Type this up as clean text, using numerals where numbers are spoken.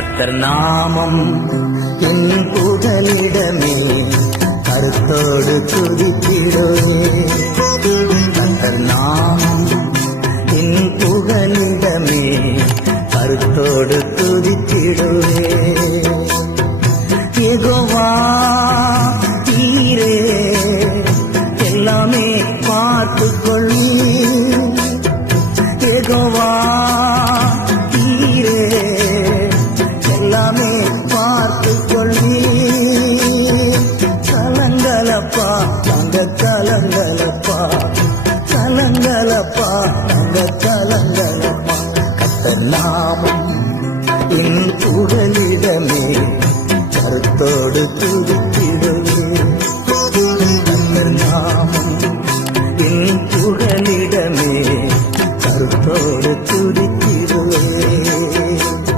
கர்த்தர் நாமம் என் புகலிடமே, கருத்தோடு துதித்திடுவே. கர்த்தர் நாமம் என் புகலிடமே, கருத்தோடு துதித்திடுவே. யெகோவா நீரே எல்லாமே பார்த்துக்கொள்ளி. யெகோவா நீரே எல்லாமே பார்த்துக்கொள்ளி. கலங்கலப்பா அங்க கலங்கலப்பா, கலங்கலப்பா அங்க கலங்கலப்பா. கர்த்தர் நாமம் என் புகழ்